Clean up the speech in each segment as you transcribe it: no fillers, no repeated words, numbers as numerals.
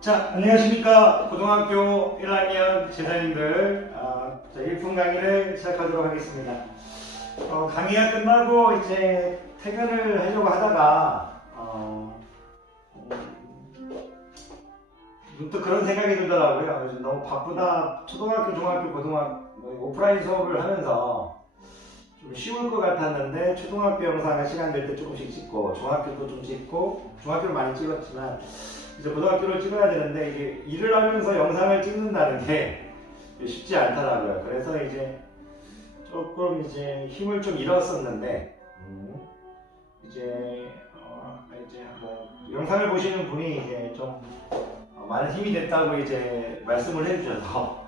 자, 안녕하십니까. 고등학교 1학년 제자님들, 자, 1분 강의를 시작하도록 하겠습니다. 강의가 끝나고 이제 퇴근을 하려고 하다가 문득 그런 생각이 들더라고요. 요즘 너무 바쁘다. 초등학교, 중학교, 고등학교 오프라인 수업을 하면서 좀 쉬울 것 같았는데 초등학교 영상을 시간 될 때 조금씩 찍고 중학교도 좀 찍고 중학교를 많이 찍었지만 이제 고등학교를 찍어야 되는데 이게 일을 하면서 영상을 찍는다는 게 쉽지 않더라고요. 그래서 이제 조금 이제 힘을 좀 잃었었는데 이제 뭐 영상을 보시는 분이 이제 좀 많은 힘이 됐다고 이제 말씀을 해주셔서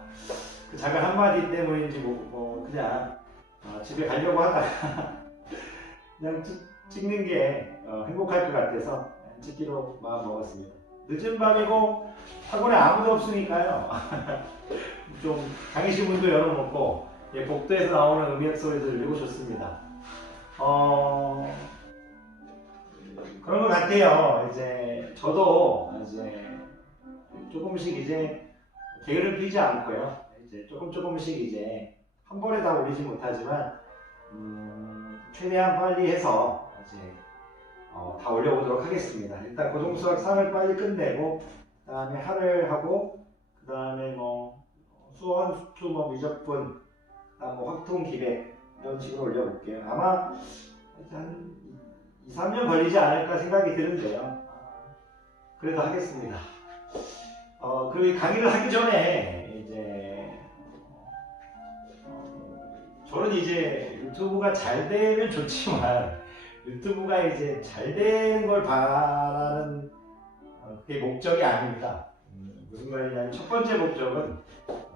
그 작은 한마디 때문인지 그냥 집에 가려고 하다가 그냥 찍는 게 행복할 것 같아서 찍기로 마음 먹었습니다. 늦은 밤이고 학원에 아무도 없으니까요. 좀 강의실 문도 열어놓고 복도에서 나오는 음악 소리도 들리고 좋습니다. 그런 것 같아요. 이제 저도 이제 조금씩 이제 게으름 피지 않고요. 이제 조금씩 이제 한 번에 다 올리지 못하지만 최대한 빨리 해서 이제 다 올려보도록 하겠습니다. 일단 고등수학 3을 빨리 끝내고 그 다음에 하를 하고 그 다음에 뭐 수원, 수투, 미적분, 그 다음 확통, 기백 이런 식으로 올려볼게요. 아마 한 2, 3년 걸리지 않을까 생각이 드는데요. 그래도 하겠습니다. 그리고 강의를 하기 전에 이제 저는 이제 유튜브가 잘 되면 좋지만 유튜브가 이제 잘 되는 걸 바라는 그게 목적이 아닙니다. 무슨 말이냐면 첫 번째 목적은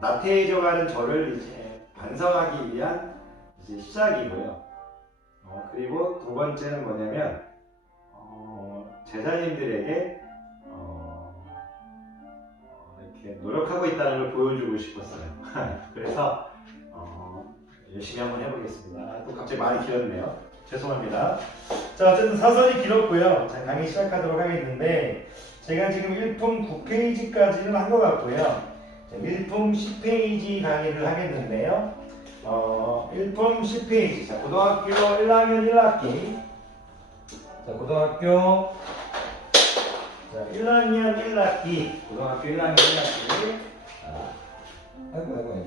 나태해져가는 저를 이제 반성하기 위한 이제 시작이고요. 그리고 두 번째는 뭐냐면 제자님들에게 이렇게 노력하고 있다는 걸 보여주고 싶었어요. 그래서 열심히 한번 해보겠습니다. 또 갑자기 말이 길었네요. 죄송합니다. 자, 어쨌든 사설이 길었고요. 자, 강의 시작하도록 하겠는데 제가 지금 1품 9페이지까지는 한 것 같고요. 자, 1품 10페이지 강의를 하겠는데요. 1품 10페이지. 자, 고등학교 1학년 1학기. 자, 고등학교 1학년 1학기. 고등학교 1학년 1학기. 아이고.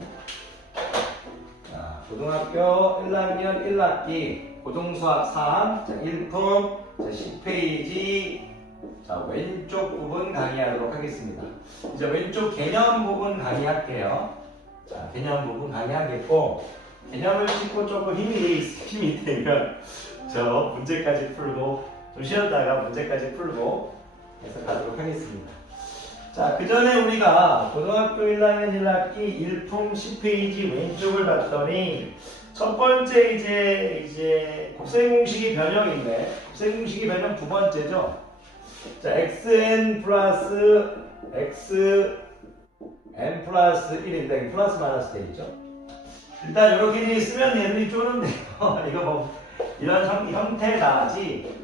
고등학교 1학년 1학기 고등수학 3 자, 1품 10페이지 자, 왼쪽 부분 강의하도록 하겠습니다. 이제 왼쪽 개념 부분 강의할게요. 자, 개념 부분 강의하겠고 개념을 짚고 조금 힘이 되면 저 문제까지 풀고 좀 쉬었다가 문제까지 풀고 해서 가도록 하겠습니다. 자, 그 전에 우리가 고등학교 1학년 1학기 1품 10페이지 왼쪽을 봤더니 첫 번째 이제 곱셈공식의 변형인데 곱셈공식의 변형 두 번째죠. 자, xn 플러스 xn 플러스 1인데 플러스 마이너스 되겠죠. 일단 이렇게 돼 있으면 얘들이 쪼는데요. 이거 뭐 이런 형태다지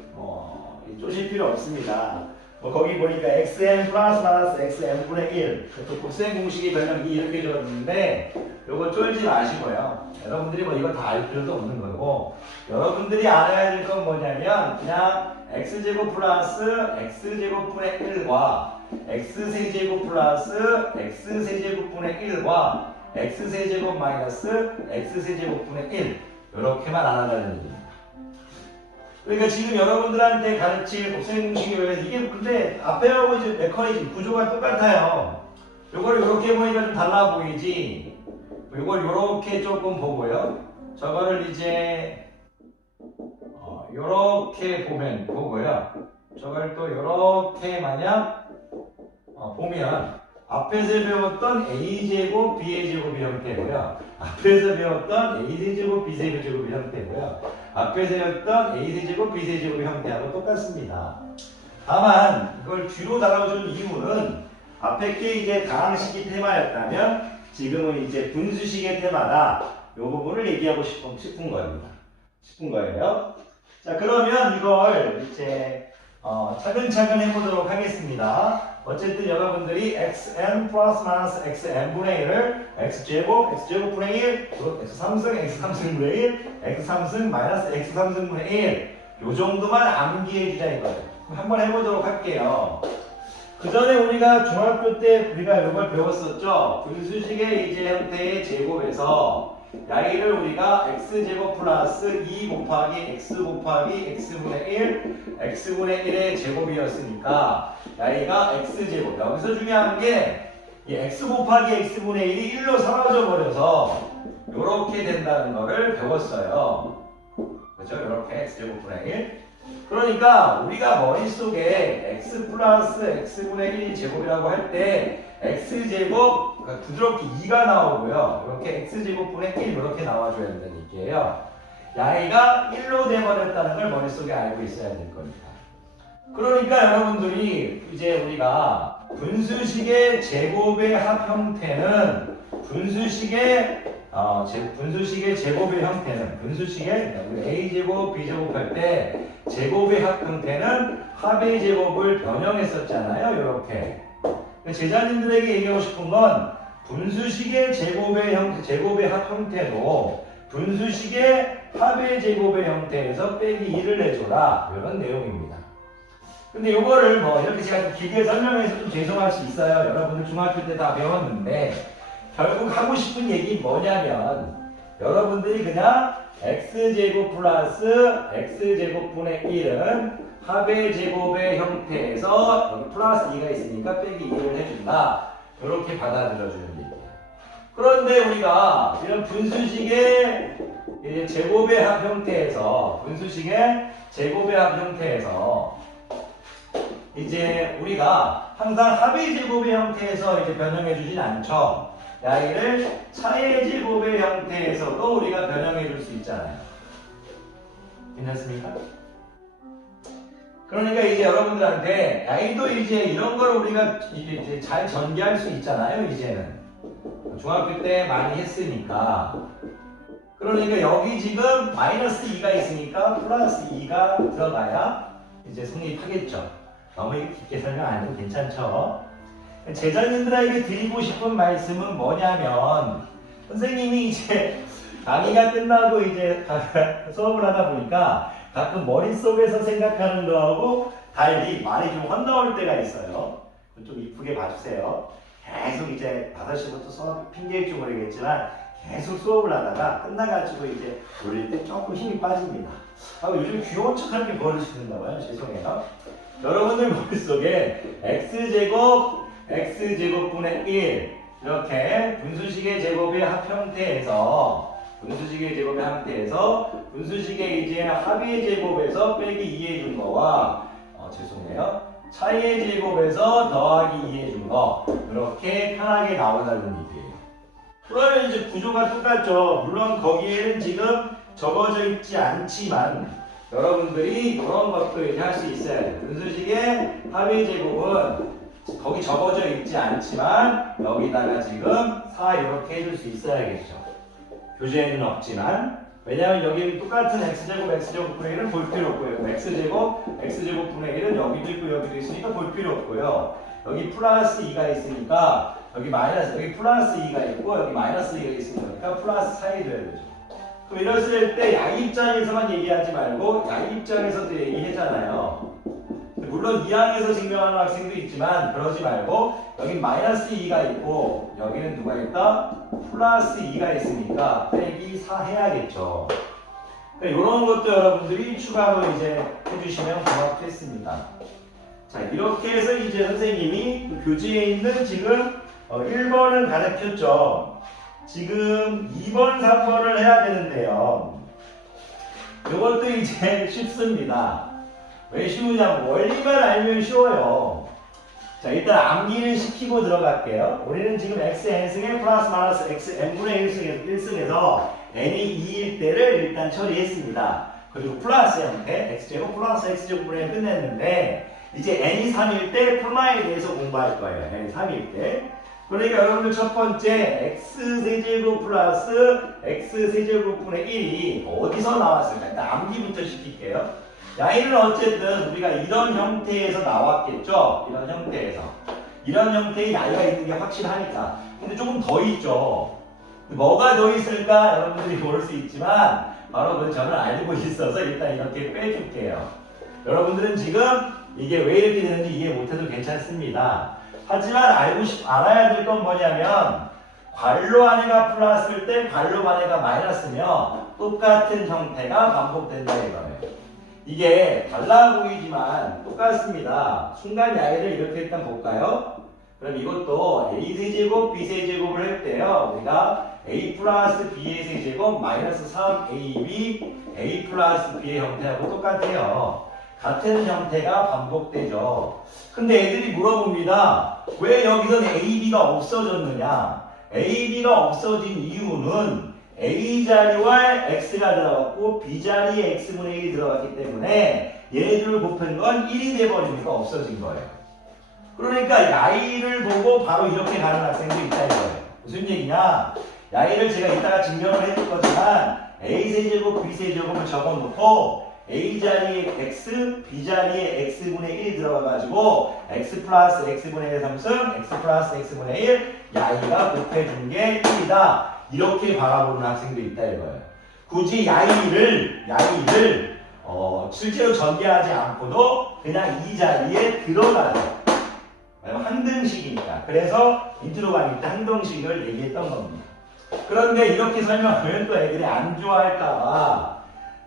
쪼실 필요 없습니다. 거기 보니까 xn 플러스 마이너스 xn분의 1 또 곱셈 공식의 변형이 이렇게 줬는데 요거 쫄지 마시고요. 여러분들이 뭐 이거 다 알 필요도 없는 거고 여러분들이 알아야 될 건 뭐냐면 그냥 x제곱 플러스 x제곱분의 1과 x세제곱 플러스 x세제곱분의 1과 x세제곱 마이너스 x세제곱분의 1 이렇게만 알아가는 겁니다. 그러니까 지금 여러분들한테 가르칠 곱셈 공식이 이게 근데 앞에하고 이제 메커니즘 구조가 똑같아요. 요걸 이렇게 보니까 좀 달라 보이지. 요걸 요렇게 조금 보고요. 저거를 이제 요렇게 보고요. 저걸 또 요렇게 만약 보면 앞에서 배웠던 a제곱 b의 제곱이 형태고요. 앞에서 배웠던 a세제곱 b세제곱이 형태고요. 앞에서 배웠던 a세제곱 b세제곱의 형태하고 똑같습니다. 다만 이걸 뒤로 달아준 이유는 앞에 게 이제 다항식이 테마였다면 지금은 이제 분수식의 테마다 이 부분을 얘기하고 싶은 거예요. 자, 그러면 한번 이걸 이제 차근차근 해보도록 하겠습니다. 어쨌든 여러분들이 xn 플러스 마이너스 xn분의 1을 x제곱분의 1, x3승분의 1, x3승 마이너스 x3승분의 1, 요 정도만 암기해 주자 이거예요. 그럼 한번 해보도록 할게요. 그 전에 우리가 중학교 때 우리가 이걸 배웠었죠. 분수식의 이제 형태의 제곱에서 야이를 우리가 x제곱 플러스 2 곱하기 x 곱하기 x분의 1, x분의 1의 제곱이었으니까 야이가 x제곱. 여기서 중요한 게 이 x 곱하기 x분의 1이 1로 사라져 버려서 이렇게 된다는 거를 배웠어요. 그렇죠? 이렇게 x제곱분의 1. 그러니까 우리가 머릿속에 x 플러스 x분의 1이 제곱이라고 할 때 x제곱 그러니까 부드럽게 2가 나오고요. 이렇게 x제곱분의 1 이렇게 나와줘야 된다는 얘기예요. 야이가 1로 돼버렸다는 걸 머릿속에 알고 있어야 될 겁니다. 그러니까 여러분들이 이제 우리가 분수식의 제곱의 합 형태는 분수식의 제곱의 형태는 분수식의 우리 a제곱 b제곱 할 때 제곱의 합 형태는 합의 제곱을 변형했었잖아요. 이렇게 제자님들에게 얘기하고 싶은 건 분수식의 제곱의 합 형태도 분수식의 합의 제곱의 형태에서 빼기 2를 내줘라 이런 내용입니다. 근데 이거를 뭐 이렇게 제가 좀 길게 설명해서 좀 죄송할 수 있어요. 여러분들 중학교 때 다 배웠는데 결국 하고 싶은 얘기 뭐냐면 여러분들이 그냥 x제곱 플러스 x제곱분의 1은 합의 제곱의 형태에서 여기 플러스 2가 있으니까 빼기 2를 해준다. 이렇게 받아들여주는 얘기예요. 그런데 우리가 이런 분수식의 제곱의 합 형태에서 이제 우리가 항상 합의 제곱의 형태에서 이제 변형해 주진 않죠. 야이를 차의 제곱의 형태에서도 우리가 변형해 줄 수 있잖아요. 괜찮습니까? 그러니까 이제 여러분들한테 야이도 이제 이런 걸 우리가 이제 잘 전개할 수 있잖아요. 이제는 중학교 때 많이 했으니까. 그러니까 여기 지금 마이너스 2가 있으니까 플러스 2가 들어가야 이제 성립하겠죠. 너무 깊게 설명 안 해도 괜찮죠? 제자님들에게 드리고 싶은 말씀은 뭐냐면 선생님이 이제 강의가 끝나고 이제 수업을 하다 보니까 가끔 머릿속에서 생각하는 거하고 달리 말이 좀 헛나올 때가 있어요. 좀 이쁘게 봐주세요. 계속 이제 5시부터 수업 핑계일지 모르겠지만 계속 수업을 하다가 끝나가지고 이제 돌릴 때 조금 힘이 빠집니다. 요즘 귀여운 척하는 게 버릇이는가 봐요. 죄송해요. 여러분들 머릿속에 x제곱분의 1 이렇게 분수식의 제곱의 합 형태에서 분수식의 이제 합의 제곱에서 빼기 2 해준 거와 죄송해요. 차의 제곱에서 더하기 2 해준 거 이렇게 편하게 나오다는 얘기예요. 그러면 이제 구조가 똑같죠. 물론 거기에는 지금 적어져 있지 않지만 여러분들이 그런 것도 이제 할 수 있어야 돼요. 분수식의 합의 제곱은 거기 적어져 있지 않지만 여기다가 지금 4 이렇게 해줄 수 있어야겠죠. 교재에는 없지만 왜냐하면 여기는 똑같은 x제곱분의 1은 볼 필요 없고요. x제곱분의 1은 여기도 있고 여기도 있으니까 볼 필요 없고요. 여기 플러스 2가 있으니까 여기 플러스 2가 있고 여기 마이너스 2가 있으니까 플러스 4 해줘야 되죠. 그럼 이랬을 때 야이 입장에서만 얘기하지 말고 야이 입장에서도 얘기하잖아요. 물론 2항에서 증명하는 학생도 있지만 그러지 말고 여기 마이너스 2가 있고 여기는 누가 있다? 플러스 2가 있으니까 빼기 4 해야겠죠. 그러니까 이런 것도 여러분들이 추가로 이제 해주시면 고맙겠습니다. 자, 이렇게 해서 이제 선생님이 그 교재에 있는 지금 1번을 가르쳤죠. 지금 2번, 3번을 해야 되는데요. 이것도 이제 쉽습니다. 왜 쉬우냐고 원리만 알면 쉬워요. 자, 일단 암기를 시키고 들어갈게요. 우리는 지금 xn승에 플러스 마이너스 xn분의 1승에서 n이 2일 때를 일단 처리했습니다. 그리고 플러스 형태 x제곱 플러스 x제곱분의 1 끝냈는데 이제 n이 3일 때 플마에 대해서 공부할 거예요. n이 3일 때. 그러니까 여러분들 첫 번째 x세제곱 플러스 x세제곱분의 1이 어디서 나왔을까? 일단 암기부터 시킬게요. 야이는 어쨌든 우리가 이런 형태에서 나왔겠죠? 이런 형태에서. 이런 형태의 야이가 있는 게 확실하니까. 근데 조금 더 있죠. 뭐가 더 있을까? 여러분들이 모를 수 있지만 바로 저는 알고 있어서 일단 이렇게 빼줄게요. 여러분들은 지금 이게 왜 이렇게 되는지 이해 못해도 괜찮습니다. 하지만 알아야 될 건 뭐냐면 괄호 안에가 플러스일 때 괄호 안에가 마이너스면 똑같은 형태가 반복된다 이거예요. 이게 달라 보이지만 똑같습니다. 순간 야이를 이렇게 일단 볼까요? 그럼 이것도 a세제곱 b세제곱을 할 때요. 우리가 a 플러스 b의 세제곱 마이너스 3ab a 플러스 b의 형태하고 똑같아요. 같은 형태가 반복되죠. 근데 애들이 물어봅니다. 왜 여기서는 ab가 없어졌느냐? ab가 없어진 이유는 a 자리와 x가 들어갔고 b 자리에 x분의 1이 들어갔기 때문에 얘네들을 곱한 건 1이 돼버리니까 없어진 거예요. 그러니까 야이를 보고 바로 이렇게 가는 학생도 있다 이거예요. 무슨 얘기냐? 야이를 제가 이따가 증명을 해줄 거지만 a세제곱 b세제곱을 적어놓고 a 자리에 x, b 자리에 x분의 1이 들어가가지고 x 플러스 x분의 1 삼승, x 플러스 x분의 1 야이가 곱해준 게 1이다. 이렇게 바라보는 학생도 있다 이거예요. 굳이 야이를 실제로 전개하지 않고도 그냥 이 자리에 들어가요. 항등식이니까. 그래서 인트로 강의 때 항등식을 얘기했던 겁니다. 그런데 이렇게 설명하면 또 애들이 안 좋아할까봐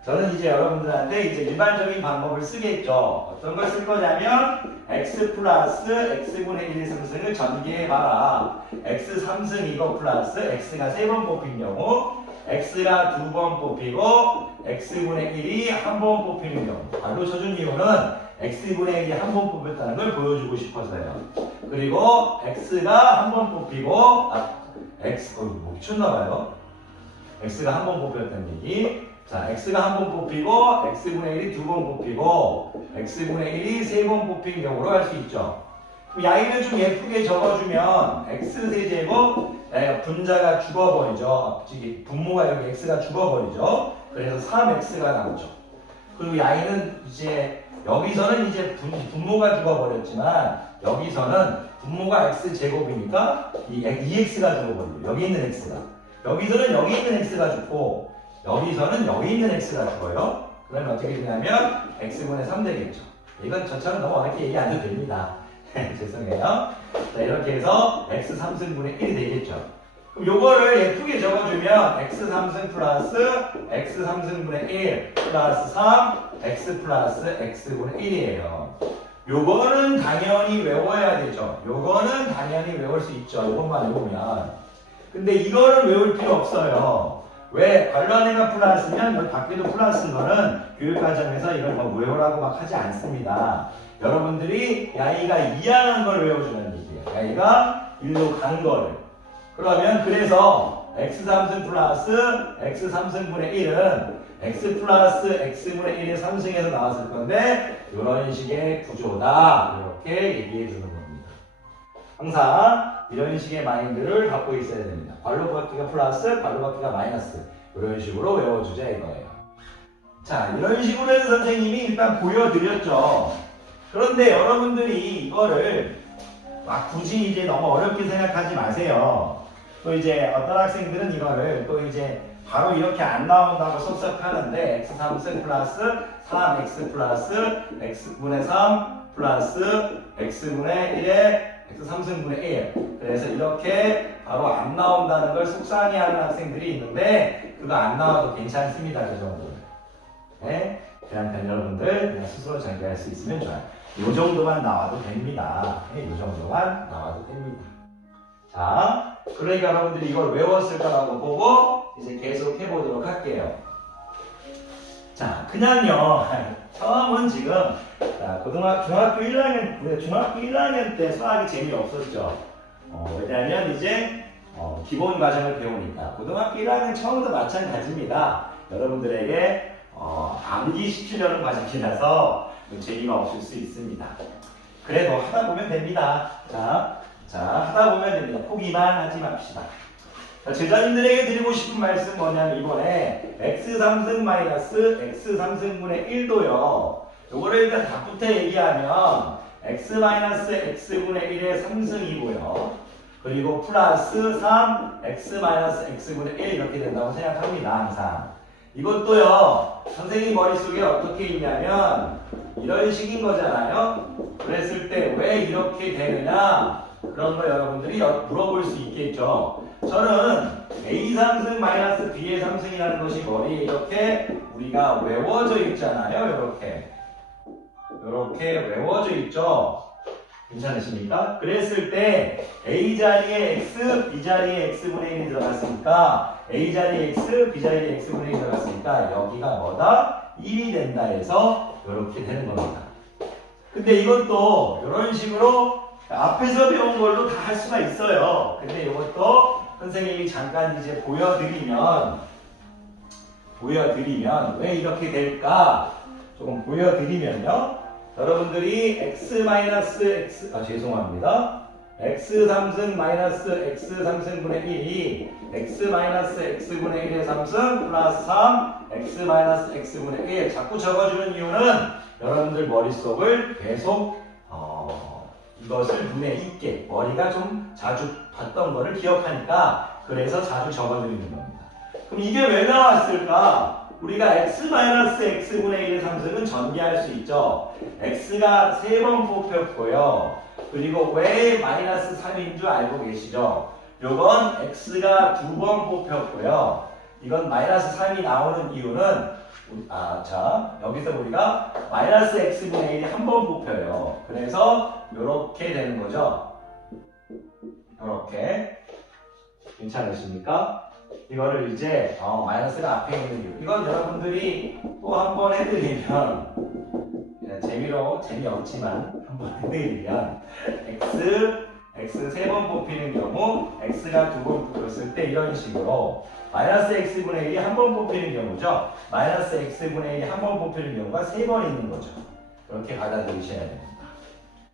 저는 이제 여러분들한테 이제 일반적인 방법을 쓰겠죠. 어떤 걸 쓸 거냐면 x 플러스 x분의 1 상승을 전개해봐라. x 3승 이거 플러스 x가 3번 뽑힌 경우 x가 2번 뽑히고 x분의 1이 1번 뽑히는 경우 발로 쳐준 이유는 x분의 1이 1번 뽑혔다는 걸 보여주고 싶어서요. 그리고 x가 1번 뽑히고 미쳤나봐요. x가 1번 뽑혔다는 얘기. 자, x가 1번 뽑히고 x분의 1이 2번 뽑히고 x분의 1이 3번 뽑힌 경우로 할 수 있죠. 그럼 야이를 좀 예쁘게 적어주면 x세제곱 분자가 죽어버리죠. 분모가 여기 x가 죽어버리죠. 그래서 3x가 남죠. 그리고 야이는 이제 여기서는 이제 분모가 죽어버렸지만 여기서는 분모가 x제곱이니까 이 2x가 죽어버리죠. 여기 있는 x가. 여기서는 여기 있는 x가 죽고 여기서는 여기 있는 x가 죽어요. 그러면 어떻게 되냐면 x분의 3 되겠죠. 이건 저처럼 너무 어렵게 얘기 안 해도 됩니다. 죄송해요. 자, 이렇게 해서 x 3승분의 1이 되겠죠. 그럼 요거를 예쁘게 적어주면 x 3승 플러스 x 3승분의 1 플러스 3 x 플러스 x분의 1이에요. 요거는 당연히 외워야 되죠. 요거는 당연히 외울 수 있죠. 요것만 외우면. 근데 이거를 외울 필요 없어요. 왜? 관련해가 플러스면 여기 밖에도 플러스인 거는 교육과정에서 이걸 뭐 외우라고 막 하지 않습니다. 여러분들이 야이가 2하는 걸 외워주는 얘기예요. 야이가 1로 간 거를. 그러면 그래서 x 3승 플러스 x 3승분의 1은 x 플러스 x분의 1의 3승에서 나왔을 건데 이런 식의 구조다. 이렇게 얘기해 주는 겁니다. 항상 이런 식의 마인드를 갖고 있어야 됩니다. 괄호 바퀴가 플러스, 괄호 바퀴가 마이너스. 이런 식으로 외워주자 이거예요. 자, 이런 식으로 해서 선생님이 일단 보여드렸죠. 그런데 여러분들이 이거를 막 굳이 이제 너무 어렵게 생각하지 마세요. 또 이제 어떤 학생들은 이거를 또 이제 바로 이렇게 안 나온다고 섭섭하는데 x 3승 플러스 3x 플러스 x분의 3 플러스 x분의 1에 x 3승분의 1. 그래서 이렇게 바로 안 나온다는 걸 속상해하는 학생들이 있는데 그거 안 나와도 괜찮습니다. 그 정도는. 네? 그냥 여러분들 그냥 스스로 전개할 수 있으면 좋아요. 이 정도만 나와도 됩니다. 네? 이 정도만 나와도 됩니다. 자, 그러니까 여러분들이 이걸 외웠을 거라고 보고 이제 계속 해보도록 할게요. 자, 그냥요. 처음은 지금 중학교 1학년, 우리가 중학교 1학년 때 수학이 재미없었죠. 왜냐하면 이제 기본 과정을 배우니까. 고등학교 1학년 처음부터 마찬가지입니다. 여러분들에게 암기시키려는 과정이라서 재미가 없을 수 있습니다. 그래도 하다 보면 됩니다. 자, 하다 보면 됩니다. 포기만 하지 맙시다. 자, 제자님들에게 드리고 싶은 말씀 뭐냐면 이번에 x 3승 마이너스 x 3승분의 1도요. 요거를 일단 답부터 얘기하면 x 마이너스 x분의 1의 3승이고요. 그리고 플러스 3 x 마이너스 x분의 1 이렇게 된다고 생각합니다. 항상. 이것도요. 선생님 머릿속에 어떻게 있냐면 이런 식인 거잖아요. 그랬을 때 왜 이렇게 되느냐 그런 거 여러분들이 물어볼 수 있겠죠. 저는 a 3승 마이너스 b의 3승이라는 것이 머리에 이렇게 우리가 외워져 있잖아요. 이렇게 외워져 있죠. 괜찮으십니까? 그랬을 때 a 자리에 x, b 자리에 x분의 1이 들어갔으니까 a 자리에 x, b 자리에 x분의 1이 들어갔으니까 여기가 뭐다? 1이 된다 해서 이렇게 되는 겁니다. 근데 이것도 이런 식으로 앞에서 배운 걸로 다 할 수가 있어요. 근데 이것도 선생님이 잠깐 이제 보여드리면 왜 이렇게 될까? 조금 보여드리면요. 여러분들이 x 3승 마이너스 x 3승분의 1이 x 마이너스 x분의 1의 3승 플러스 3 x 마이너스 x분의 1 자꾸 적어주는 이유는 여러분들 머릿속을 계속 이것을 눈에 익게 머리가 좀 자주 봤던 거를 기억하니까 그래서 자주 적어드리는 겁니다. 그럼 이게 왜 나왔을까? 우리가 x 마이너스 x분의 1의 3승은 전개할 수 있죠. x가 3번 뽑혔고요. 그리고 왜 마이너스 3인 줄 알고 계시죠? 요건 x가 2번 뽑혔고요. 이건 마이너스 3이 나오는 이유는 자 여기서 우리가 마이너스 x분의 1이 한 번 뽑혀요. 그래서 요렇게 되는 거죠. 요렇게. 괜찮으십니까? 이거를 이제 마이너스가 앞에 있는 이유. 이건 여러분들이 또 한 번 해드리면 재미없지만 한 번 해드리면 x 3번 뽑히는 경우 x가 2번 뽑혔을 때 이런 식으로 마이너스 x분의 1이 한 번 뽑히는 경우죠. 마이너스 x분의 1이 한 번 뽑히는 경우가 3번 있는 거죠. 그렇게 받아들이셔야 됩니다.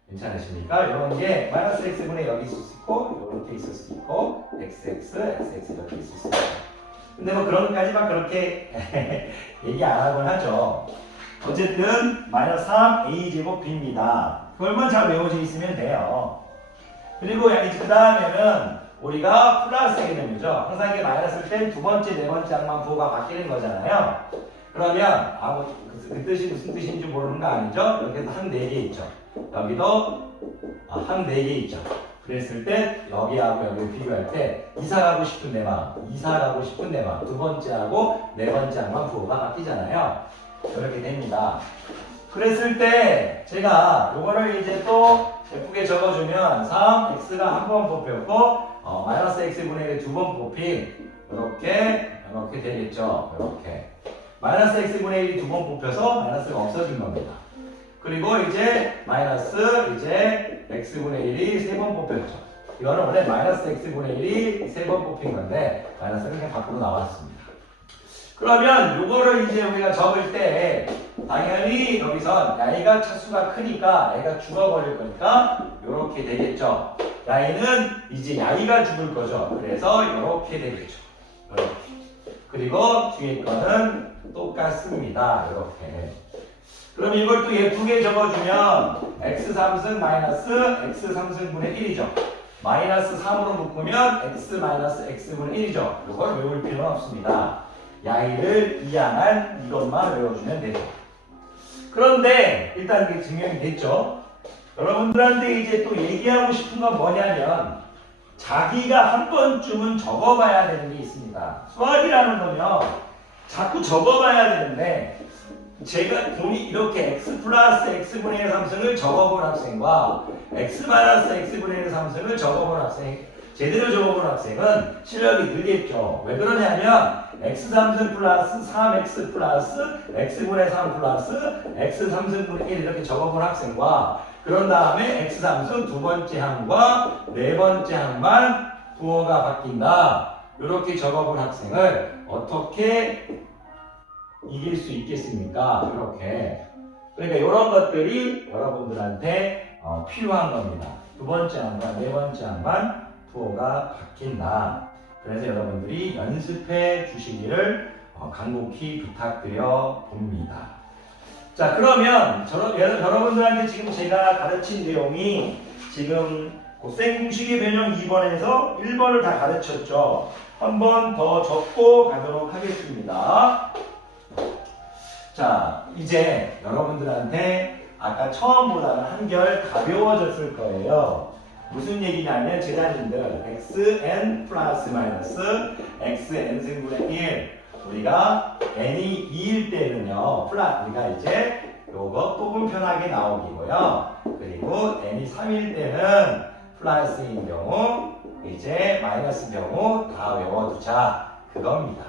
괜찮으십니까? 이런 게 마이너스 x분의 여기 있을 수 있고 이렇게 있을 수 있고 xx 이렇게 있을 수 있고 근데 뭐 그런 것까지만 그렇게 얘기 안 하곤 하죠. 어쨌든 마이너스 3 a제곱 b입니다. 그걸만 잘 외워져 있으면 돼요. 그리고 그 다음에는 우리가 플러스 개념이죠. 항상 이게 마이너스일 땐 두 번째, 네 번째 항만 부호가 바뀌는 거잖아요. 그러면 그 뜻이 무슨 뜻인지 모르는 거 아니죠? 여기도 한 4개 있죠. 여기도 한 4개 있죠. 그랬을 때 여기하고 여기 비교할 때 이사 가고 싶은 내 마음 두 번째하고 네 번째 항만 부호가 바뀌잖아요. 이렇게 됩니다. 그랬을 때 제가 요거를 이제 또 예쁘게 적어주면 3x가 한 번 뽑혔고 마이너스 x분의 1이 두 번 뽑힌 이렇게 되겠죠. 이렇게 마이너스 x분의 1이 두 번 뽑혀서 마이너스가 없어진 겁니다. 그리고 이제 마이너스 x분의 1이 세 번 뽑혔죠. 이거는 원래 마이너스 x분의 1이 세 번 뽑힌 건데 마이너스는 그냥 밖으로 나왔습니다. 그러면 요거를 이제 우리가 적을 때 당연히 여기선 야이가 차수가 크니까 야이가 죽어버릴 거니까 요렇게 되겠죠. 야이는 이제 야이가 죽을 거죠. 그래서 요렇게 되겠죠. 요렇게. 그리고 뒤에 거는 똑같습니다. 요렇게. 그럼 이걸 또 예쁘게 적어주면 x 3승 마이너스 x 3승분의 1이죠. 마이너스 3으로 묶으면 x 마이너스 x분의 1이죠. 이걸 외울 필요는 없습니다. 야이를 이항한 이것만 외워주면 되죠. 그런데 일단 이게 증명이 됐죠. 여러분들한테 이제 또 얘기하고 싶은 건 뭐냐면 자기가 한 번쯤은 적어봐야 되는 게 있습니다. 수학이라는 건요 자꾸 적어봐야 되는데 제가 본이 이렇게 x 플러스 x분의 1 3승을 적어본 학생과 x 마이너스 x분의 1 3승을 적어본 학생 제대로 적어본 학생은 실력이 늘겠죠. 왜 그러냐면 x 3승 플러스 3x 플러스 x분의 3 플러스 x 3승분의 1 이렇게 적어본 학생과 그런 다음에 x 3승 두 번째 항과 네 번째 항만 부호가 바뀐다. 이렇게 적어본 학생을 어떻게 이길 수 있겠습니까? 이렇게. 그러니까 이런 것들이 여러분들한테 필요한 겁니다. 두 번째 항과 네 번째 항만 부호가 바뀐다. 그래서 여러분들이 연습해 주시기를 간곡히 부탁드려 봅니다. 자, 그러면 여러분들한테 지금 제가 가르친 내용이 지금 곱셈 공식의 변형 2번에서 1번을 다 가르쳤죠. 한 번 더 적고 가도록 하겠습니다. 자, 이제 여러분들한테 아까 처음보다는 한결 가벼워졌을 거예요. 무슨 얘기냐면 제자님들 xn 플러스 마이너스 xn 승분의 1 우리가 n이 2일 때는요 우리가 이제 요거 또 불편하게 나오기고요. 그리고 n이 3일 때는 플러스인 경우 이제 마이너스인 경우 다 외워두자 그겁니다.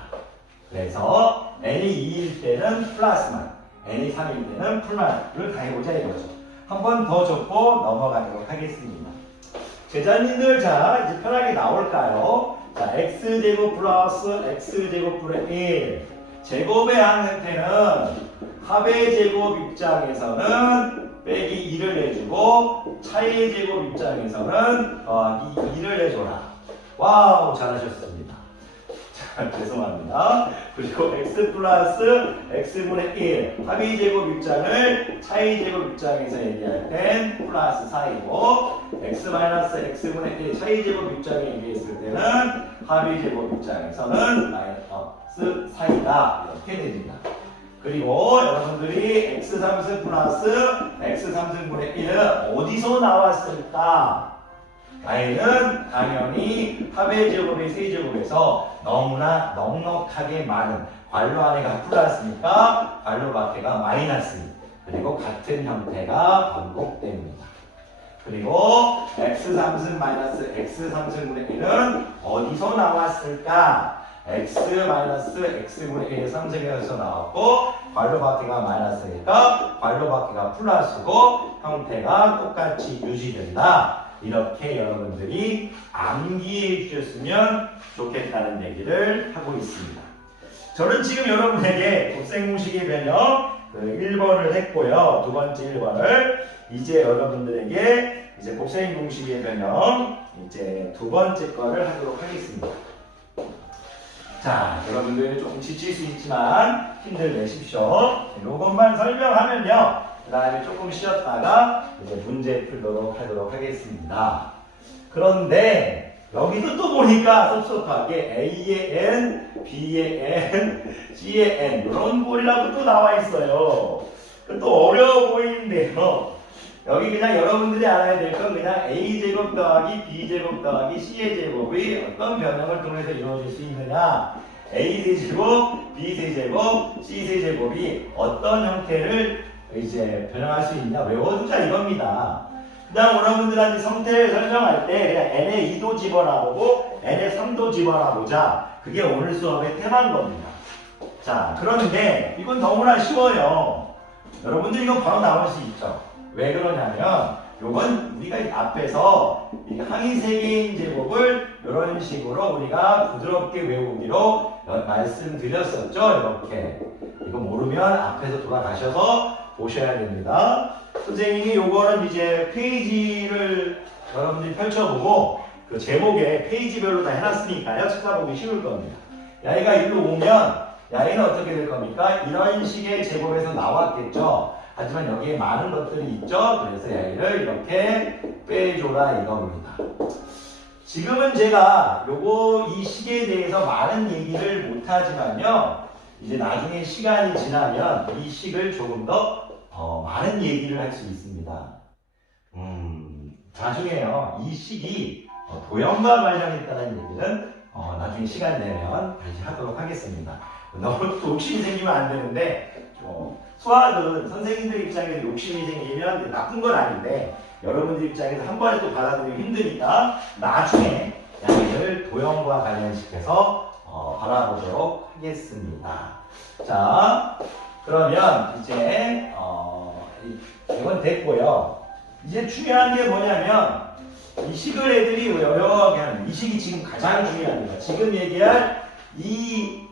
그래서 n이 2일 때는 플러스만 n이 3일 때는 풀만을 다 해보자 이거죠. 한 번 더 적고 넘어가도록 하겠습니다. 제자님들 자 이제 편하게 나올까요? 자 x제곱 플러스 x제곱분의 1 제곱의 항형태는 합의 제곱 입장에서는 빼기 2를 해주고 차이의 제곱 입장에서는 더하기 2를 해줘라. 와우 잘하셨습니다. 자 죄송합니다. 그리고 x 플러스 x분의 1 합의 제곱 입장을 차이 제곱 입장에서 얘기할 땐 플러스 4이고 x 마이너스 x분의 1 차이 제곱 입장에 얘기했을 때는 합의 제곱 입장에서는 마이너스 4이다 이렇게 됩니다. 그리고 여러분들이 x3승 플러스 x3승분의 1은 어디서 나왔을까? y는 당연히 합의 제곱의 세제곱에서 너무나 넉넉하게 많은 괄호 안에가 플러스니까 괄호 밖에가 마이너스입니다. 그리고 같은 형태가 반복됩니다. 그리고 x3승 마이너스 x3승분의 1은 어디서 나왔을까? x 마이너스 x분의 1의 3승에서 나왔고 괄호 밖에가 마이너스니까 괄호 밖에가 플러스고 형태가 똑같이 유지된다. 이렇게 여러분들이 암기해 주셨으면 좋겠다는 얘기를 하고 있습니다. 저는 지금 여러분에게 곱셈 공식의 변형 1번을 했고요. 두 번째 1번을 이제 여러분들에게 이제 곱셈 공식의 변형 이제 두 번째 거를 하도록 하겠습니다. 자, 여러분들 조금 지칠 수 있지만 힘들 내십시오. 이것만 설명하면요. 그 다음에 조금 쉬었다가 이제 문제 풀도록 하도록 하겠습니다. 그런데 여기서 또 보니까 섭섭하게 A의 N, B의 N, C의 N 이런 꼴이라고 또 나와 있어요. 또 어려워 보이는데요. 여기 그냥 여러분들이 알아야 될 건 그냥 A제곱 더하기 B제곱 더하기 C의 제곱이 어떤 변형을 통해서 이루어질 수 있느냐 A세제곱, B세제곱, C세제곱이 어떤 형태를 이제 변형할 수 있냐 외워두자 이겁니다. 그 다음 여러분들한테 성태를 설명할 때 그냥 n의 2도 집어넣어보고 n의 3도 집어넣어보자. 그게 오늘 수업의 테마인 겁니다. 자 그런데 이건 너무나 쉬워요. 여러분들 이거 바로 나올 수 있죠. 왜 그러냐면 요건 우리가 앞에서 항이 세개인 제곱을 이런 식으로 우리가 부드럽게 외우기로 말씀드렸었죠. 이렇게 이거 모르면 앞에서 돌아가셔서 보셔야 됩니다. 선생님이 요거는 이제 페이지를 여러분들이 펼쳐보고 그 제목에 페이지별로 다 해놨으니까요. 찾아보기 쉬울 겁니다. 야이가 일로 오면 야이는 어떻게 될 겁니까? 이런 식의 제곱에서 나왔겠죠. 하지만 여기에 많은 것들이 있죠. 그래서 야이를 이렇게 빼줘라 이겁니다. 지금은 제가 이 식에 대해서 많은 얘기를 못하지만요. 이제 나중에 시간이 지나면 이 식을 조금 더 많은 얘기를 할 수 있습니다. 나중에요. 이 식이 도형과 관련있다는 얘기는 나중에 시간 내면 다시 하도록 하겠습니다. 너무 또 욕심이 생기면 안 되는데 수학은 선생님들 입장에서 욕심이 생기면 나쁜 건 아닌데 여러분들 입장에서 한 번에 또 받아들이기 힘드니까 나중에 양을 도형과 관련시켜서 바라보도록 하겠습니다. 자, 그러면 이제 이건 됐고요. 이제 중요한 게 뭐냐면 이 식을 애들이 어려워하게 하는 이 식이 지금 가장 중요합니다. 지금 얘기할 이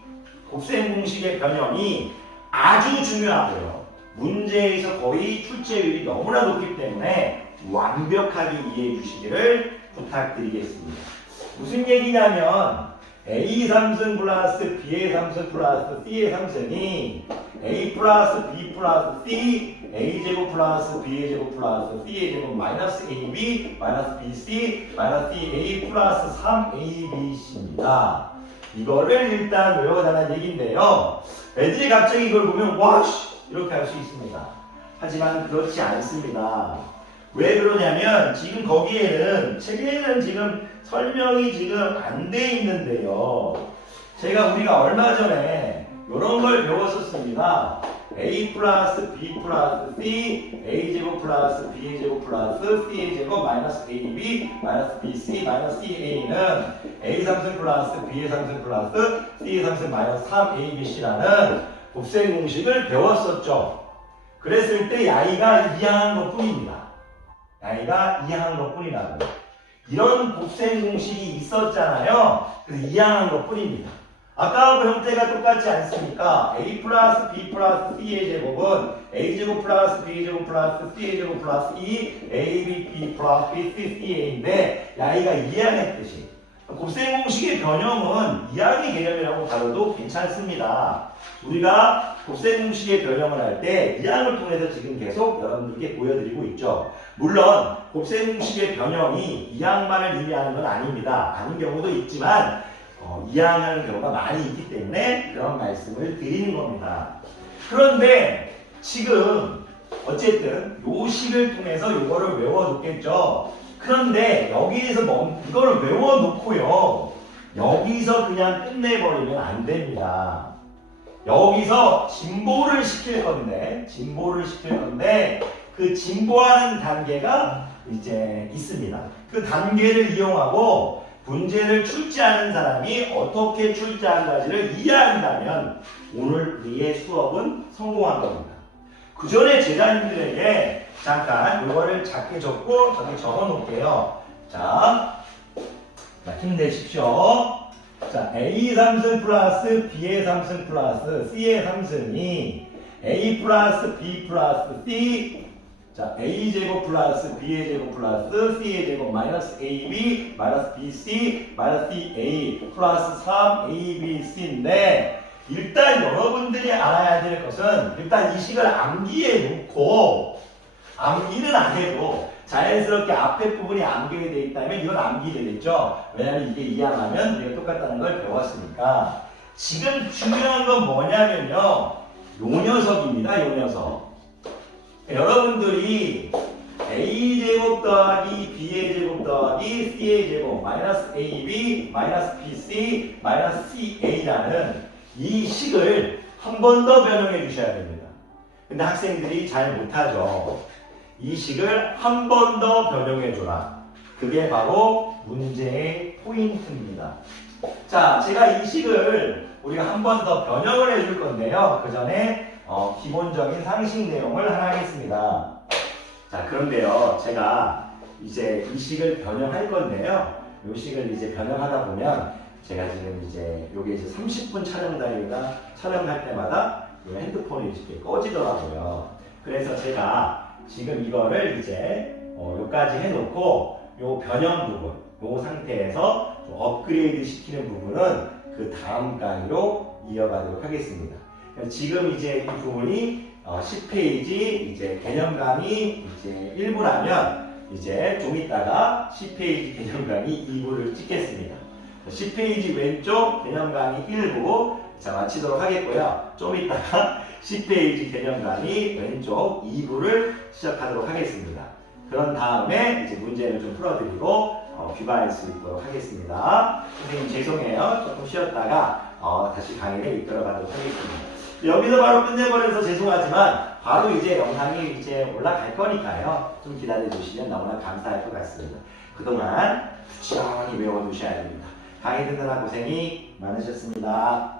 곱셈 공식의 변형이 아주 중요하고요. 문제에서 거의 출제율이 너무나 높기 때문에 완벽하게 이해해 주시기를 부탁드리겠습니다. 무슨 얘기냐면 A 3승 플러스 B의 3승 플러스 C의 3승이 A 플러스 B 플러스 C A 제곱 플러스 B의 제곱 플러스 C의 제곱 마이너스 AB 마이너스 BC 마이너스 CA 플러스 3ABC입니다. 이거를 일단 외워달라는 얘기인데요. 애들이 갑자기 이걸 보면 와씨 이렇게 할 수 있습니다. 하지만 그렇지 않습니다. 왜 그러냐면 지금 거기에는 책에는 지금 설명이 지금 안 돼 있는데요. 우리가 얼마 전에 이런 걸 배웠었습니다. A 플러스 B 플러스 C A 제곱 플러스 B의 제곱 플러스 C의 제곱 마이너스 AB 마이너스 BC 마이너스 CA는 A 3승 플러스 B의 3승 플러스 C의 3승 마이너스 3ABC라는 곱셈 공식을 배웠었죠. 그랬을 때 야이가 이해한 것 뿐입니다. 야이가 이해한 것 뿐이라고. 이런 곱셈 공식이 있었잖아요. 그래서 이해한 것 뿐입니다. 아까하고 형태가 똑같지 않습니까? A 플러스 B 플러스 C의 제곱은 A 제곱 플러스 B 제곱 플러스 C의 제곱 플러스 2 AB B 플러스 B C CA인데 야이가 이해하겠듯이 곱셈 공식의 변형은 이해하기 개념이라고 다뤄도 괜찮습니다. 우리가 곱셈 공식의 변형을 할 때 이항을 통해서 지금 계속 여러분들께 보여드리고 있죠. 물론 곱셈 공식의 변형이 이항만을 의미하는 건 아닙니다. 아닌 경우도 있지만 이항하는 경우가 많이 있기 때문에 그런 말씀을 드리는 겁니다. 그런데 지금 어쨌든 요 식을 통해서 이거를 외워놓겠죠. 그런데 여기에서 이거를 외워놓고요. 여기서 그냥 끝내버리면 안 됩니다. 여기서 진보를 시킬 건데 그 진보하는 단계가 이제 있습니다. 그 단계를 이용하고 문제를 출제하는 사람이 어떻게 출제한가지를 이해한다면 오늘 우리의 수업은 성공한 겁니다. 그 전에 제자님들에게 잠깐 이거를 작게 적고 저기 적어 놓을게요. 자, 힘내십시오. 자, A 3승 플러스 B의 3승 플러스 C의 3승이 A 플러스 B 플러스 C 자, A 제곱 플러스 B의 제곱 플러스 C의 제곱 마이너스 AB 마이너스 BC 마이너스 CA 플러스 3ABC인데 일단 여러분들이 알아야 될 것은 일단 이 식을 암기해 놓고 암기는 안 해도 자연스럽게 앞에 부분이 암기가 되어 있다면 이건 암기되겠죠. 왜냐하면 이게 이항하면 우리가 똑같다는 걸 배웠으니까. 지금 중요한 건 뭐냐면요. 요 녀석입니다. 요 녀석. 여러분들이 A제곱 더하기 B의 제곱 더하기 C의 제곱 마이너스 AB 마이너스 BC 마이너스 CA라는 이 식을 한 번 더 변형해 주셔야 됩니다. 근데 학생들이 잘 못하죠. 이 식을 한 번 더 변형해 줘라. 그게 바로 문제의 포인트입니다. 자, 제가 이 식을 우리가 한 번 더 변형을 해줄 건데요. 그 전에 기본적인 상식 내용을 하나 하겠습니다. 자, 그런데요. 제가 이제 이 식을 변형할 건데요. 이 식을 이제 변형하다 보면 제가 지금 이제 요게 이제 30분 촬영할 때마다 핸드폰이 이렇게 꺼지더라고요. 그래서 제가 지금 이거를 이제 요까지 해놓고 요 변형 부분, 요 상태에서 업그레이드 시키는 부분은 그 다음 강의로 이어가도록 하겠습니다. 지금 이제 이 부분이 10페이지 이제 개념 강의 이제 1부라면 이제 좀 있다가 10페이지 개념 강의 2부를 찍겠습니다. 10페이지 왼쪽 개념 강의 1부 자 마치도록 하겠고요. 좀 있다가 10페이지 개념 강의 왼쪽 2부를 시작하도록 하겠습니다. 그런 다음에 이제 문제를 좀 풀어드리고 귀가할 수 있도록 하겠습니다. 선생님 죄송해요. 조금 쉬었다가 다시 강의를 이끌어 가도록 하겠습니다. 여기서 바로 끝내버려서 죄송하지만 바로 이제 영상이 이제 올라갈 거니까요. 좀 기다려 주시면 너무나 감사할 것 같습니다. 그동안 부지런히 외워두셔야 됩니다. 강의 듣느라 고생이 많으셨습니다.